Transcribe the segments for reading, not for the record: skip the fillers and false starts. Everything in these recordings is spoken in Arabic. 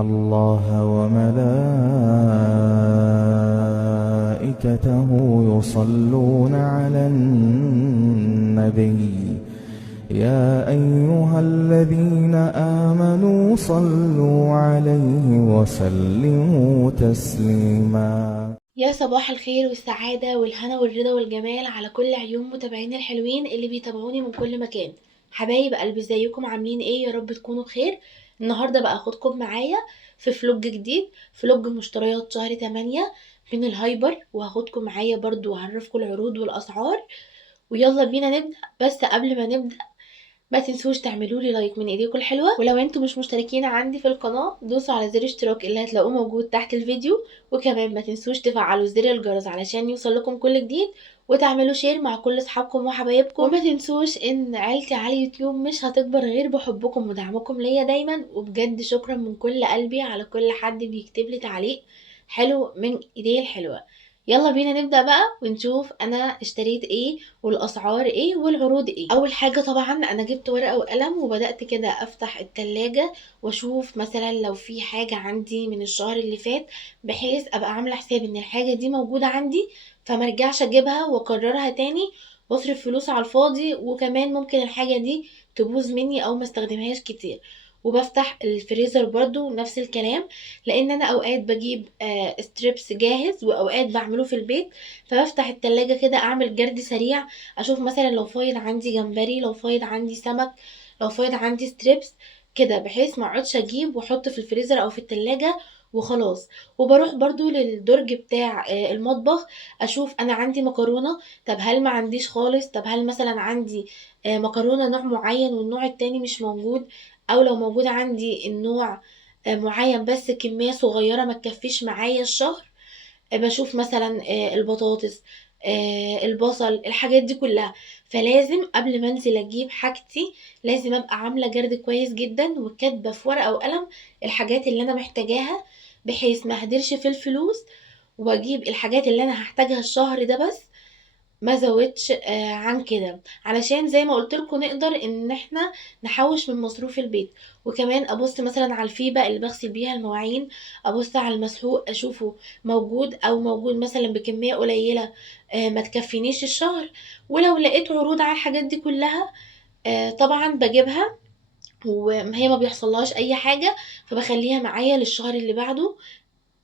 الله وملائكته يصلون على النبي يا أيها الذين آمنوا صلوا عليه وسلموا تسليما. يا صباح الخير والسعادة والهنا والرضا والجمال على كل عيون متابعين الحلوين اللي بيتابعوني من كل مكان. حبايب قلبي، ازيكم؟ عاملين ايه؟ يا رب تكونوا بخير. النهاردة بقى اخدكم معايا في فلوج جديد، فلوج مشتريات شهر 8 من الهايبر، وهاخدكم معايا برضو وهعرفكم العروض والاسعار. ويلا بينا نبدأ. بس قبل ما نبدأ ما تنسوش تعملوا لي لايك من ايديكم الحلوه، ولو انتم مش مشتركين عندي في القناه دوسوا على زر اشتراك اللي هتلاقوه موجود تحت الفيديو، وكمان ما تنسوش تفعلوا زر الجرس علشان يوصل لكم كل جديد، وتعملوا شير مع كل اصحابكم وحبايبكم. وما تنسوش ان عيلتي على اليوتيوب مش هتكبر غير بحبكم ودعمكم ليا دايما، وبجد شكرا من كل قلبي على كل حد بيكتب لي تعليق حلو من ايديه الحلوه. يلا بينا نبدأ بقى ونشوف انا اشتريت ايه والاسعار ايه والعروض ايه. اول حاجة طبعا انا جبت ورقة وقلم وبدأت كده افتح التلاجة واشوف مثلا لو في حاجة عندي من الشهر اللي فات، بحيث ابقى عاملة حساب ان الحاجة دي موجودة عندي، فمرجعش اجيبها واكررها تاني واصرف فلوس على الفاضي، وكمان ممكن الحاجة دي تبوظ مني او ما استخدمهاش كتير. وبفتح الفريزر برضو نفس الكلام، لان انا اوقات بجيب ستريبس جاهز واوقات بعمله في البيت، فبفتح التلاجة كده اعمل جرد سريع، اشوف مثلا لو فايض عندي جمبري، لو فايض عندي سمك، لو فايض عندي ستريبس كده، بحيث ما اقعدش اجيب واحط في الفريزر او في التلاجة وخلاص. وبروح برضو للدرج بتاع المطبخ، اشوف انا عندي مكرونة، طب هل ما عنديش خالص، طب هل مثلا عندي مكرونة نوع معين والنوع التاني مش موجود، او لو موجود عندي النوع معين بس كمية صغيرة ما تكفيش معايا الشهر. بشوف مثلا البطاطس، البصل، الحاجات دي كلها. فلازم قبل ما انزل اجيب حاجتي لازم ابقى عاملة جرد كويس جدا وكاتبة في ورقة وقلم الحاجات اللي انا محتاجاها، بحيث ما اهدرش في الفلوس، واجيب الحاجات اللي انا هحتاجها الشهر ده بس، ما زودش عن كده، علشان زي ما قلت لكم نقدر ان احنا نحوش من مصروف البيت. وكمان ابص مثلا على الفيبة اللي بغسل بيها المواعين، ابص على المسحوق اشوفه موجود او موجود مثلا بكمية قليلة ما تكفينيش الشهر. ولو لقيت عروض على الحاجات دي كلها طبعا بجيبها، وهي ما بيحصلهاش اي حاجة، فبخليها معايا للشهر اللي بعده،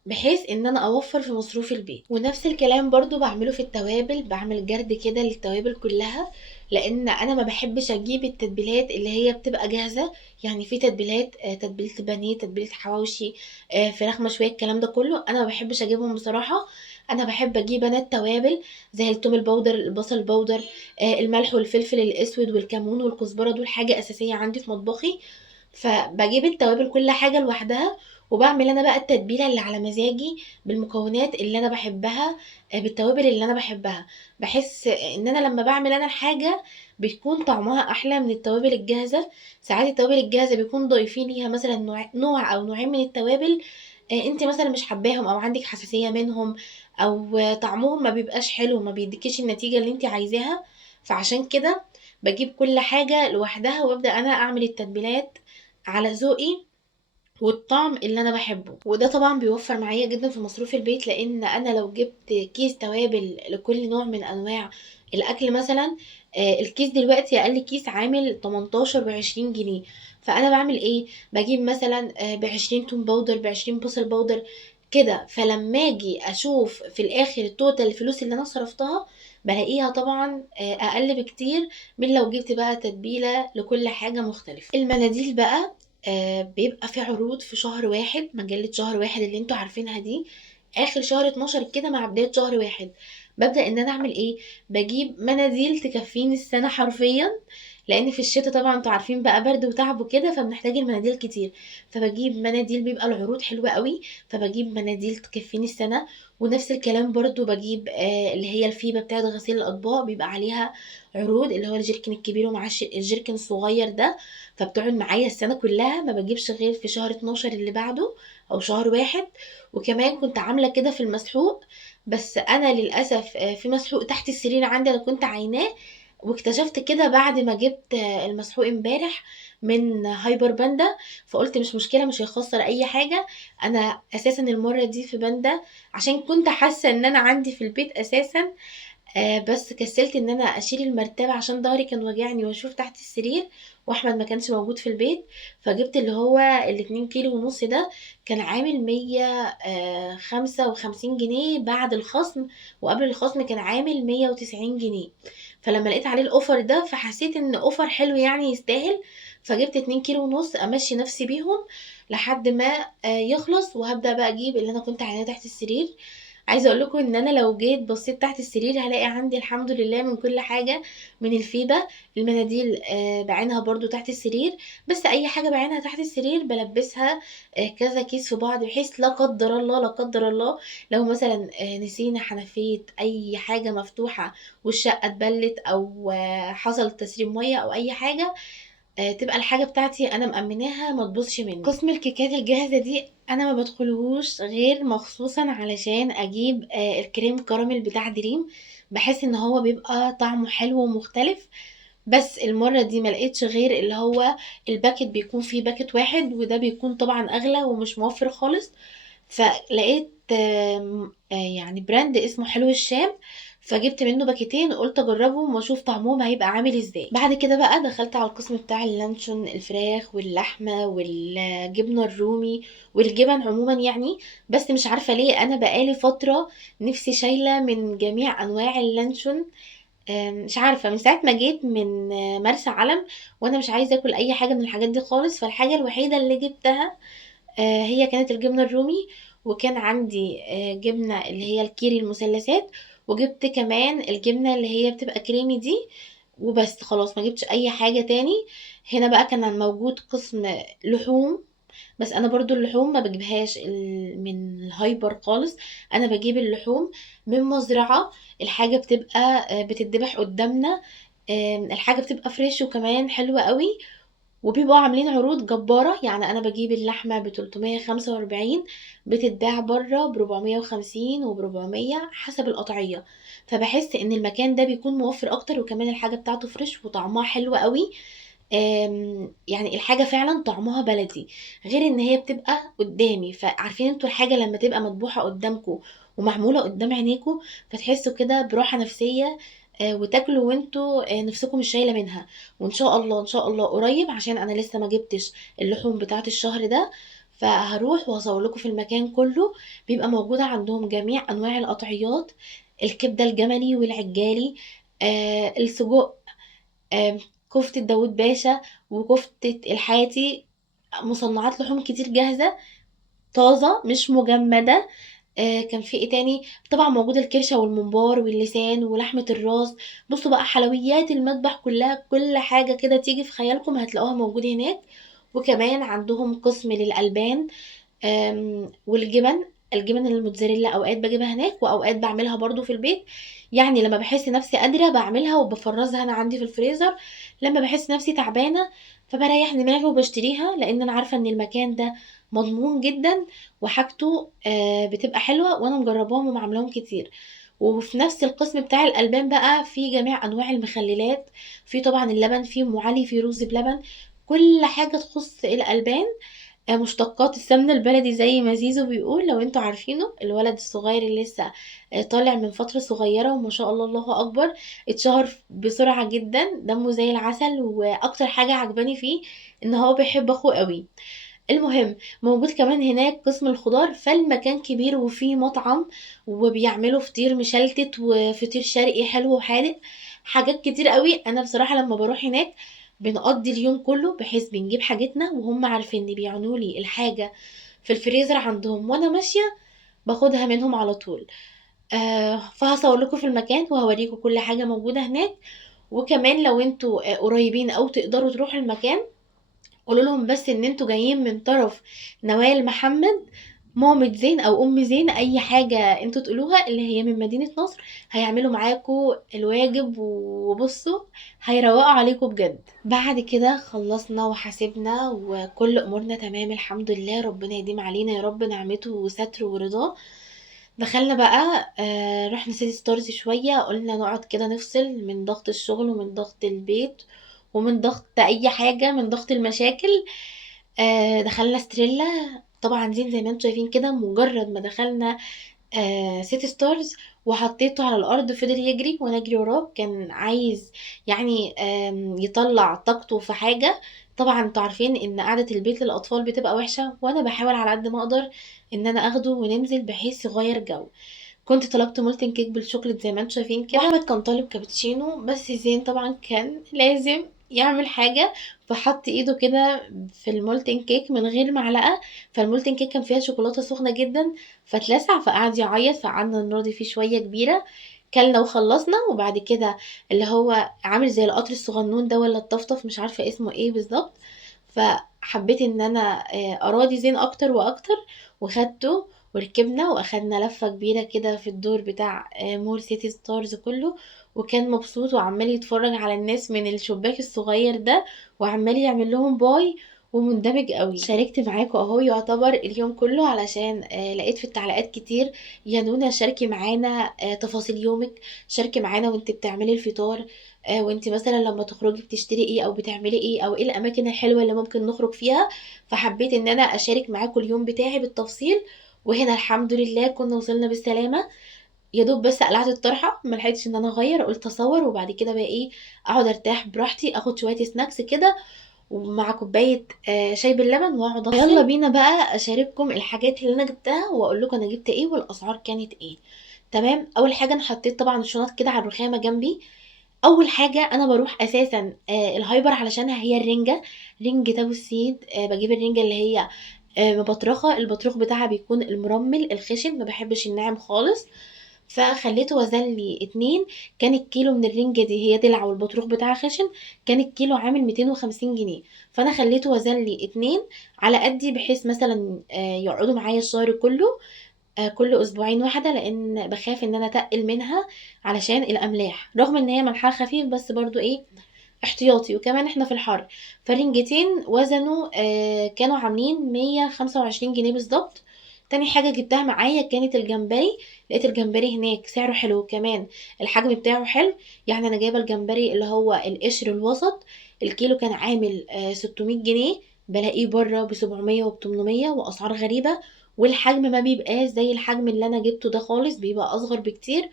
بحيث ان انا اوفر في مصروف البيت. ونفس الكلام برضو بعمله في التوابل، بعمل جرد كده للتوابل كلها، لان انا ما بحبش اجيب التتبيلات اللي هي بتبقى جاهزة. يعني في تتبيلات تتبيلة بانيه، تتبيلة حواوشي، فراخ مشوية، الكلام ده كله انا ما بحبش اجيبهم بصراحة. انا بحب اجيب انا التوابل زي التوم البودر، البصل البودر، الملح والفلفل الاسود والكمون والكزبرة، دول حاجة اساسية عندي في مطبخي. فبجيب التوابل كل حاجة لوحدها، وبعمل انا بقى التتبيله اللي على مزاجي بالمكونات اللي انا بحبها، بالتوابل اللي انا بحبها. بحس ان انا لما بعمل انا الحاجه بيكون طعمها احلى من التوابل الجاهزه. ساعات التوابل الجاهزه بيكون ضايفين ليها مثلا نوع او نوعين من التوابل، انت مثلا مش حباهم او عندك حساسيه منهم، او طعمهم ما بيبقاش حلو، ما بيديكيش النتيجه اللي انت عايزاها. فعشان كده بجيب كل حاجه لوحدها وابدا انا اعمل التتبيلات على ذوقي والطعم اللي انا بحبه. وده طبعا بيوفر معايا جدا في مصروف البيت، لان انا لو جبت كيس توابل لكل نوع من انواع الاكل مثلا، الكيس دلوقتي اقل كيس عامل 18 و20 جنيه. فانا بعمل ايه؟ بجيب مثلا ب20 توم باودر، ب20 بصل باودر كده. فلما اجي اشوف في الاخر التوتال الفلوس اللي انا صرفتها، بلاقيها طبعا اقل بكتير من لو جبت بقى تتبيلة لكل حاجة مختلفة. المناديل بقى بيبقى في عروض في شهر واحد، مجلة شهر واحد اللي انتوا عارفينها دي، اخر شهر 12 كده مع بداية شهر واحد. ببدأ ان انا اعمل ايه؟ بجيب مناديل تكفيني السنة حرفيا، لان في الشتاء طبعا انتوا عارفين بقى برد وتعب وكده، فبنحتاج المناديل كتير. فبجيب مناديل، بيبقى العروض حلوة قوي، فبجيب مناديل تكفيني السنة. ونفس الكلام برضو بجيب اللي هي الفيبة بتاعت غسيل الاطباق، بيبقى عليها عروض، اللي هو الجيركن الكبير ومع الجيركن الصغير ده، فبتقعد معايا السنة كلها، ما بجيبش غير في شهر 12 اللي بعده او شهر واحد. وكمان كنت عاملة كده في المسحوق، بس انا للأسف في مسحوق تحت السرير عندي انا كنت عيناه واكتشفت كده بعد ما جبت المسحوق امبارح من هايبر باندا، فقلت مش مشكلة، مش هيخسر اي حاجة. انا اساسا المرة دي في باندا عشان كنت حاسة ان انا عندي في البيت اساسا، بس كسلت ان انا اشيل المرتبة عشان ظهري كان واجعني واشوف تحت السرير، واحمد ما كانش موجود في البيت. فجبت اللي هو ال2 كيلو ونص ده، كان عامل 155 جنيه بعد الخصم، وقبل الخصم كان عامل 190 جنيه. فلما لقيت عليه الاوفر ده فحسيت ان اوفر حلو يعني يستاهل، فجبت 2 كيلو ونص امشي نفسي بيهم لحد ما يخلص، وهبدأ بقى اجيب اللي انا كنت عيناه تحت السرير. عايزه اقول لكم ان انا لو جيت بصيت تحت السرير هلاقي عندي الحمد لله من كل حاجه، من الفيبه، المناديل بعينها برضو تحت السرير. بس اي حاجه بعينها تحت السرير بلبسها كذا كيس في بعض، بحيث لا قدر الله لا قدر الله لو مثلا نسينا حنفيه اي حاجه مفتوحه والشقه اتبلت، او حصل تسريب ميه او اي حاجه، تبقى الحاجة بتاعتي انا مأمناها ما تبوظش مني. قسم الكيكات الجاهزة دي انا ما بدخلهوش غير مخصوصا علشان اجيب الكريم كراميل بتاع دريم، بحس ان هو بيبقى طعمه حلو ومختلف. بس المرة دي ما لقيتش غير اللي هو الباكت، بيكون فيه باكت واحد وده بيكون طبعا اغلى ومش موفر خالص. فلقيت يعني براند اسمه حلو الشام، فجبت منه باكيتين، قلت اجربهم واشوف طعمهم هيبقى عامل ازاي. بعد كده بقى دخلت على القسم بتاع اللانشون، الفراخ واللحمه والجبنه الرومي والجبن عموما يعني. بس مش عارفه ليه انا بقالي فتره نفسي شايله من جميع انواع اللانشون. مش عارفه من ساعه ما جيت من مرسى علم وانا مش عايزه اكل اي حاجه من الحاجات دي خالص. فالحاجه الوحيده اللي جبتها هي كانت الجبنة الرومي، وكان عندي جبنة اللي هي الكيري المثلثات، وجبت كمان الجبنة اللي هي بتبقى كريمي دي. وبس خلاص ما جبتش اي حاجة تاني. هنا بقى كان موجود قسم لحوم، بس انا برضو اللحوم ما بجيبهاش من الهايبر خالص. انا بجيب اللحوم من مزرعة، الحاجة بتبقى بتتذبح قدامنا، الحاجة بتبقى فريش وكمان حلوة قوي. وبيبقوا عاملين عروض جبارة، يعني أنا بجيب اللحمة ب345، بتتباع بره ب450 و400 حسب القطعية. فبحس ان المكان ده بيكون موفر اكتر، وكمان الحاجة بتاعته فريش وطعمها حلو قوي. يعني الحاجة فعلا طعمها بلدي، غير ان هي بتبقى قدامي. فعارفين انتوا الحاجة لما تبقى مذبوحة قدامكم ومعمولة قدام عينيكم، فتحسوا كده براحة نفسية، وتاكلوا وانتوا نفسكم مش شايلة منها. وان شاء الله ان شاء الله قريب، عشان انا لسه ما جبتش اللحوم بتاعة الشهر ده، فهروح وهصور لكم في المكان كله. بيبقى موجودة عندهم جميع انواع القطعيات، الكبدة الجملي والعجالي، السجق، آم، كفتة داوود باشا، وكفتة الحاتي، مصنعات لحوم كتير جاهزة طازة مش مجمدة. كان في ايه تاني؟ طبعا موجود الكرشة والممبار واللسان ولحمة الراس. بصوا بقى حلويات المذبح كلها، كل حاجة كده تيجي في خيالكم هتلاقوها موجودة هناك. وكمان عندهم قسم للألبان والجبن. الجبن الموتزاريلا اوقات بجيبها هناك واوقات بعملها برضو في البيت، يعني لما بحس نفسي قادرة بعملها وبفرزها انا عندي في الفريزر. لما بحس نفسي تعبانة فبريح دماغي وبشتريها، لان انا عارفة ان المكان ده مضمون جدا، وحاجته بتبقى حلوة وانا مجرباهم ومعملاهم كتير. وفي نفس القسم بتاع الألبان بقى في جميع أنواع المخللات، في طبعا اللبن، في أم علي، في رز بلبن، كل حاجة تخص الألبان. مشتقات السمن البلدي زي ما زيزو بيقول، لو انتوا عارفينه الولد الصغير اللي لسه طالع من فترة صغيرة وما شاء الله الله أكبر، اتشهر بسرعة جدا، دمه زي العسل. وأكتر حاجة عجباني فيه ان هو بيحب أخوه قوي. المهم موجود كمان هناك قسم الخضار، فالمكان كبير وفيه مطعم وبيعملوا فطير مشلتت وفطير شرقي حلو وحادق، حاجات كتير قوي. انا بصراحة لما بروح هناك بنقضي اليوم كله، بحيث بنجيب حاجتنا وهم عارفين ان بيعنوا لي الحاجة في الفريزر عندهم، وانا ماشية باخدها منهم على طول. فهصور لكم في المكان وهوريكم كل حاجة موجودة هناك. وكمان لو انتوا قريبين او تقدروا تروحوا المكان، قولوا لهم بس ان انتوا جايين من طرف نوال محمد، مامة زين او ام زين، اي حاجة انتوا تقولوها اللي هي من مدينة نصر، هيعملوا معاكم الواجب. وبصوا هيروقوا عليكم بجد. بعد كده خلصنا وحاسبنا وكل امورنا تمام الحمد لله، ربنا يديم علينا يا رب نعمته وستره ورضاه. دخلنا بقى رحنا سيتي ستارز شوية، قلنا نقعد كده نفصل من ضغط الشغل ومن ضغط البيت ومن ضغط اي حاجة، من ضغط المشاكل. دخلنا ستريلا. طبعا زي ما انتم شايفين كده، مجرد ما دخلنا سيتي ستارز وحطيته على الارض فضل يجري وانا اجري وراه، كان عايز يعني يطلع طاقته في حاجه. طبعا انتوا عارفين ان قعده البيت للاطفال بتبقى وحشه، وانا بحاول على قد ما اقدر ان انا اخده وننزل بحيث يغير جو. كنت طلبت مولتن كيك بالشوكليت زي ما انتم شايفين كده، واحمد كان طالب كابتشينو، بس زين طبعا كان لازم يعمل حاجه، فحط ايده كده في المولتن كيك من غير معلقه. فالمولتن كيك كان فيها شوكولاته سخنه جدا، فاتلسع فقعد يعيط، فقعدنا نراضي فيه شويه كبيره. كلنا وخلصنا، وبعد كده اللي هو عامل زي القطر الصغنون ده ولا الطفطف، مش عارفه اسمه ايه بالظبط. فحبيت ان انا اراضي زين اكتر واكتر، وخدته وركبنا واخدنا لفة كبيرة كده في الدور بتاع مول سيتي ستارز كله. وكان مبسوط وعمال يتفرج على الناس من الشباك الصغير ده، وعمال يعمل لهم باي، ومندمج قوي. شاركت معاكم اهو يعتبر اليوم كله، علشان لقيت في التعليقات كتير: يا نونا شاركي معانا تفاصيل يومك، شاركي معانا وانت بتعملي الفطار، وانت مثلا لما تخرجي بتشتري ايه او بتعملي ايه، او ايه الاماكن الحلوه اللي ممكن نخرج فيها. فحبيت ان انا اشارك معاكم اليوم بتاعي بالتفصيل. وهنا الحمد لله كنا وصلنا بالسلامه. يا دوب بس قلعت الطرحه، ما لحقتش ان انا اغير، قلت اصور وبعد كده بقى ايه، اقعد ارتاح براحتي، اخد شويه سناكس كده ومع كوبايه شاي باللبن واقعد افصل. يلا بينا بقى اشارككم الحاجات اللي انا جبتها واقول لكم انا جبت ايه والاسعار كانت ايه. تمام. اول حاجه انا حطيت طبعا الشنط كده على الرخامه جنبي. اول حاجه انا بروح اساسا الهايبر علشانها هي الرنجه، رنجة ابو السيد. بجيب الرنجه اللي هي مبطرخه، البطروخ بتاعها بيكون المرمل الخشن، ما بحبش الناعم خالص. فخليته وزن لي اتنين. كان الكيلو من الرنجة دي، هي دلع والبطروخ بتاعها خشن، كان الكيلو عامل 250 جنيه. فانا خليته وزن لي اتنين على قدي، بحيث مثلا يقعدوا معايا الشهر كله. كل اسبوعين واحده، لان بخاف ان انا اتقل منها علشان الاملاح، رغم ان هي ملحها خفيف بس برضو ايه، احتياطي، وكمان احنا في الحر. فرنجتين وزنوا كانوا عاملين 125 جنيه بالظبط. تاني حاجة جبتها معايا كانت الجمبري. لقيت الجمبري هناك سعره حلو، وكمان الحجم بتاعه حلو. يعني انا جايبة الجمبري اللي هو القشر الوسط، الكيلو كان عامل 600 جنيه، بلاقيه بره ب 700 وب 800 واسعار غريبة. والحجم ما بيبقاش زي الحجم اللي انا جبته ده خالص، بيبقى اصغر بكتير.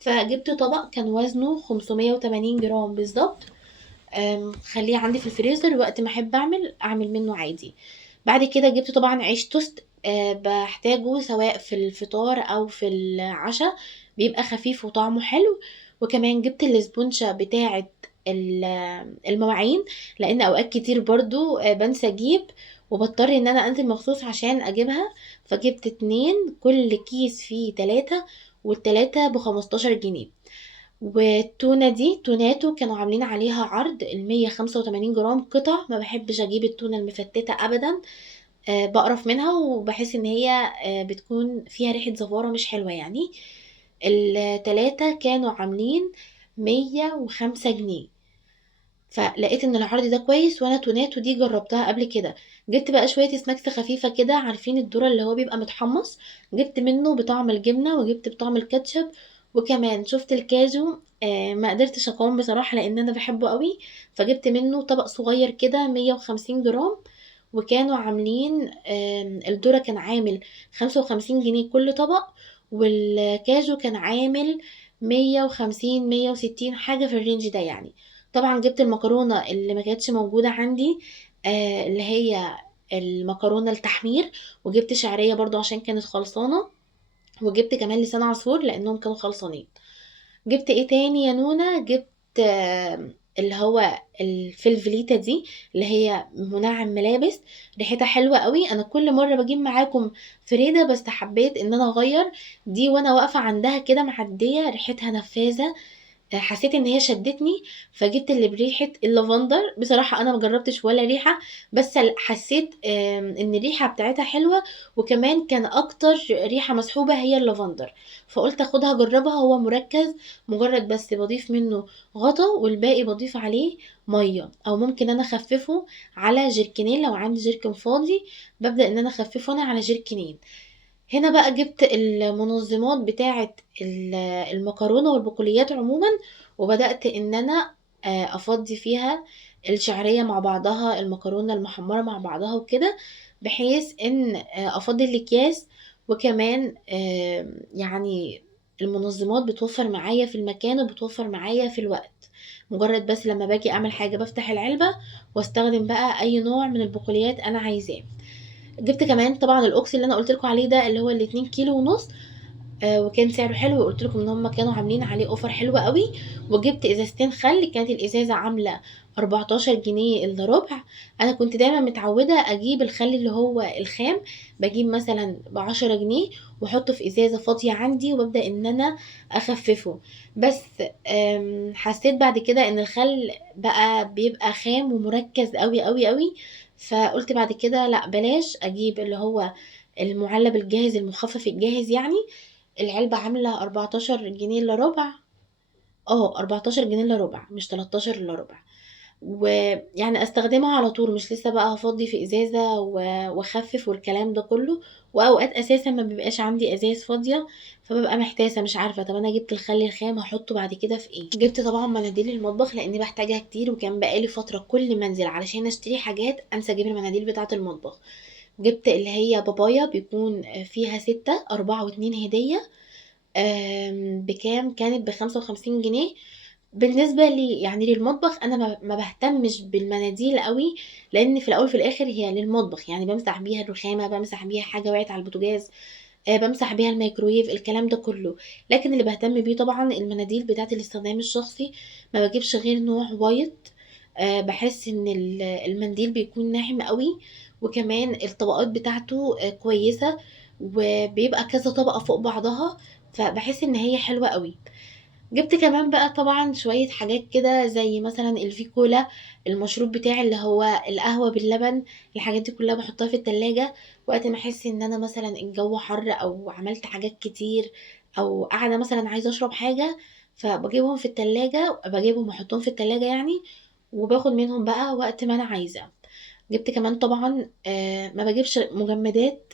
فجبت طبق كان وزنه 580 جرام بالظبط. خليه عندي في الفريزر، وقت ما احب اعمل منه عادي. بعد كده جبت طبعا عيش توست، بحتاجه سواء في الفطار او في العشاء، بيبقى خفيف وطعمه حلو. وكمان جبت الاسبونشة بتاعة المواعين، لان اوقات كتير برضو بنسى اجيب، وبضطر ان انا انزل مخصوص عشان اجيبها. فجبت اتنين، كل كيس فيه تلاتة، والتلاتة ب15 جنيه. والتونة دي توناتو كانوا عاملين عليها عرض 185 جرام قطع. ما بحبش اجيب التونة المفتتة ابدا، بقرف منها وبحس ان هي بتكون فيها ريحة زفارة مش حلوة يعني. التلاتة كانوا عاملين 105 جنيه. فلقيت ان العرض ده كويس، وانا توناتو دي جربتها قبل كده. جبت بقى شوية سناكس خفيفة كده، عارفين الذرة اللي هو بيبقى متحمص، جبت منه بطعم الجبنة وجبت بطعم الكاتشب. وكمان شفت الكاجو، ما قدرتش اقاوم بصراحة لان انا بحبه قوي، فجبت منه طبق صغير كده 150 جرام. وكانوا عاملين الذرة كان عامل 55 جنيه كل طبق، والكاجو كان عامل 150 160 حاجة في الرينج ده يعني. طبعا جبت المكرونة اللي ما كانتش موجودة عندي، اللي هي المكرونة التحمير، وجبت شعرية برضو عشان كانت خلصانة، وجبت كمان لسان عصفور لانهم كانوا خلصانين. جبت ايه تاني يا نونا؟ جبت اللي هو الفلفليتا دي، اللي هي منعم ملابس، ريحتها حلوة قوي. انا كل مرة بجيب معاكم فريدة، بس حبيت ان انا اغير دي، وانا واقفة عندها كده معدية ريحتها نفاذة، حسيت ان هي شدتني. فجبت اللي بريحة اللافندر. بصراحة انا مجربتش ولا ريحة، بس حسيت ان الريحة بتاعتها حلوة، وكمان كان اكتر ريحة مسحوبة هي اللافندر. فقلت اخدها اجربها، هو مركز، مجرد بس بضيف منه غطا، والباقي بضيف عليه مية، او ممكن انا اخففه على جيركنين لو عندي جيركن فاضي، ببدأ ان انا اخففه انا على جيركنين. هنا بقى جبت المنظمات بتاعة المكرونة والبقوليات عموما، وبدأت ان انا افضي فيها الشعرية مع بعضها، المكرونة المحمرة مع بعضها وكده، بحيث ان افضي الاكياس. وكمان يعني المنظمات بتوفر معايا في المكان وبتوفر معايا في الوقت. مجرد بس لما باجي اعمل حاجة بفتح العلبة واستخدم بقى اي نوع من البقوليات انا عايزاه. جبت كمان طبعا الاوكسي اللي انا قلت لكم عليه ده، اللي هو الاتنين كيلو ونص. وكان سعره حلو، وقلت لكم ان هم كانوا عاملين عليه اوفر حلو قوي. وجبت ازازتين خل، كانت الازازه عامله 14 جنيه الا ربع. انا كنت دايما متعوده اجيب الخل اللي هو الخام، بجيب مثلا ب10 جنيه واحطه في ازازه فاضيه عندي، وببدا ان انا اخففه. بس حسيت بعد كده ان الخل بقى بيبقى خام ومركز قوي قوي قوي. فقلت بعد كده لا بلاش اجيب اللي هو المعلب الجاهز المخفف الجاهز يعني. العلبة عاملة 14 جنيه الا ربع. 14 جنيه الا ربع، مش 13 الا ربع. ويعني استخدمها على طول، مش لسه بقى هفضي في ازازة واخفف والكلام ده كله. واوقات اساسا ما بيبقاش عندي ازاز فاضية، فببقى محتاسة مش عارفة طب انا جبت الخل الخام هحطه بعد كده في ايه. جبت طبعا مناديل المطبخ لاني بحتاجها كتير، وكان بقالي فترة كل ما انزل علشان اشتري حاجات انسى اجيب المناديل بتاعة المطبخ. جبت اللي هي بابايا، بيكون فيها 6، 4 و2 هدية. بكام؟ كانت ب55 جنيه. بالنسبة لي يعني للمطبخ انا ما بهتمش بالمناديل قوي، لان في الاول في الاخر هي للمطبخ، يعني بمسح بيها الرخامة، بمسح بيها حاجة وقعت على البوتاجاز، بمسح بيها الميكرويف، الكلام ده كله. لكن اللي بهتم بيه طبعا المناديل بتاعت الاستخدام الشخصي. ما بجيبش غير نوع وايت. بحس ان المنديل بيكون ناعم قوي، وكمان الطبقات بتاعته كويسة، وبيبقى كذا طبقة فوق بعضها، فبحس ان هي حلوة قوي. جبت كمان بقى طبعا شوية حاجات كده زي مثلا الفيكولا، المشروب بتاعي اللي هو القهوة باللبن. الحاجات دي كلها بحطها في التلاجة وقت ما احس ان انا مثلا الجو حر او عملت حاجات كتير، او قاعدة مثلا عايزة اشرب حاجة، فبجيبهم في التلاجة، بجيبهم واحطهم في التلاجة يعني، وباخد منهم بقى وقت ما انا عايزة. جبت كمان طبعا ما بجيبش مجمدات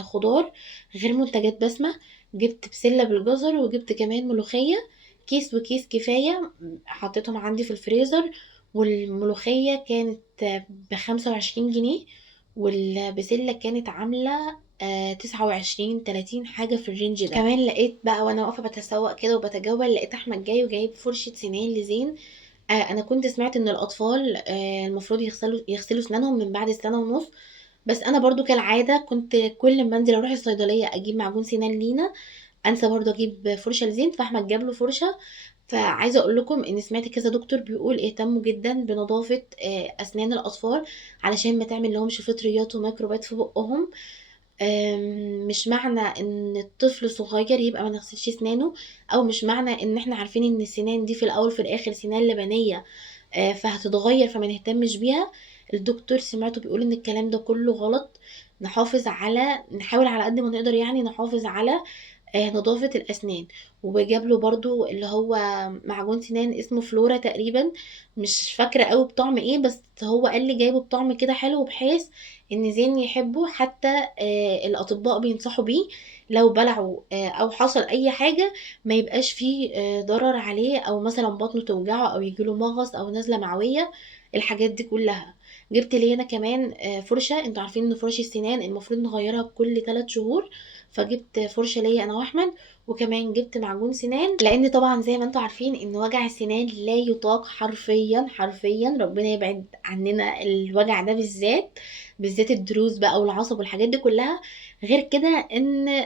خضار غير منتجات بسمة. جبت بسلة بالجزر، وجبت كمان ملوخية، كيس وكيس كفاية، حطيتهم عندي في الفريزر. والملوخية كانت ب25 جنيه، والبسلة كانت عاملة 29 30 حاجة في الرينج ده. كمان لقيت بقى وانا واقفة بتسوق كده وبتجول، لقيت احمد جاي وجايب فرشة سنان لزين. انا كنت سمعت ان الاطفال المفروض يغسلوا اسنانهم من بعد السنه ونص. بس انا برضو كالعاده كنت كل ما انزل اروح الصيدليه اجيب معجون سنان لينا، انسى برضو اجيب فرشه لزين، فاحمد جاب له فرشه. فعايزه اقول لكم ان سمعت كذا دكتور بيقول اهتموا جدا بنظافه اسنان الاطفال، علشان ما تعمل لهمش فطريات وميكروبات في بقهم. مش معنى ان الطفل صغير يبقى ما نغسلش اسنانه، او مش معنى ان احنا عارفين ان السنان دي في الاول في الاخر سنان لبنيه فهتتغير فما نهتمش بيها. الدكتور سمعته بيقول ان الكلام ده كله غلط. نحاول على قد ما نقدر يعني نحافظ على نظافة الأسنان. وجاب له برضو اللي هو معجون سنان اسمه فلورا تقريبا، مش فاكرة قوي بطعم ايه، بس هو قال لي جايبه بطعم كده حلو، بحيث ان زين يحبه. حتى الأطباء بينصحوا بيه لو بلعوا او حصل اي حاجة، ما يبقاش فيه ضرر عليه، او مثلا بطنه توجعه او يجيله مغص او نزلة معوية، الحاجات دي كلها. جبت لي هنا كمان فرشة. انتوا عارفين ان فرش السنان المفروض نغيرها كل 3 شهور، فجبت فرشة ليا انا واحمد. وكمان جبت معجون سنان، لان طبعا زي ما انتوا عارفين ان وجع السنان لا يطاق، حرفيا حرفيا ربنا يبعد عننا الوجع ده، بالذات الضروس بقى والعصب والحاجات دي كلها. غير كده ان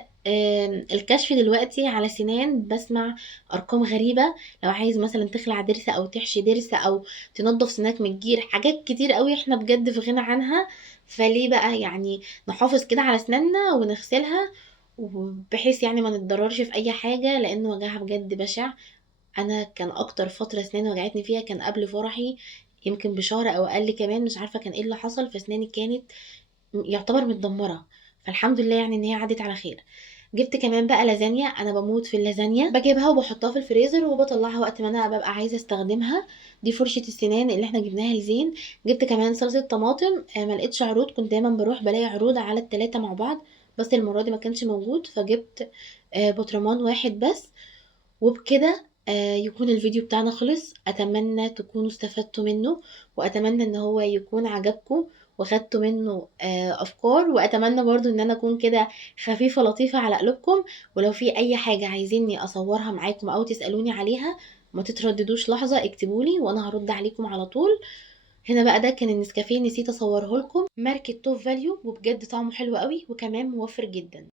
الكشف دلوقتي على سنان بسمع ارقام غريبة. لو عايز مثلا تخلع ضرس او تحشي ضرس او تنظف سنانك من الجير، حاجات كتير قوي احنا بجد في غنى عنها. فليه بقى يعني نحافظ كده على اسناننا ونغسلها، وبحيث يعني ما نتضررش في اي حاجة، لان وجعها بجد بشع. انا كان اكتر فترة اسناني وجعتني فيها كان قبل فرحي، يمكن بشهر او اقل كمان، مش عارفة كان ايه اللي حصل، فاسناني كانت يعتبر متدمرة. فالحمد لله يعني ان هي عدت على خير. جبت كمان بقى لازانيا، انا بموت في اللازانيا، بجيبها وبحطها في الفريزر وبطلعها وقت ما انا ببقى عايزه استخدمها. دي فرشه السنان اللي احنا جبناها لزين. جبت كمان صلصه طماطم، ما لقيتش عروض، كنت دايما بروح بلاقي عروض على التلاتة مع بعض، بس المرة دي ما كانش موجود، فجبت برطمان واحد بس. وبكده يكون الفيديو بتاعنا خلص. اتمنى تكونوا استفدتوا منه، واتمنى ان هو يكون عجبكم وخدتوا منه افكار، واتمنى برضو ان انا اكون كده خفيفة لطيفة على قلوبكم. ولو في اي حاجة عايزيني اصورها معاكم او تسألوني عليها، ما تترددوش لحظة، اكتبولي وانا هرد عليكم على طول. هنا بقى ده كان النسكافيه، نسيت اصوره لكم، ماركة توب فاليو، وبجد طعمه حلو قوي وكمان موفر جدا.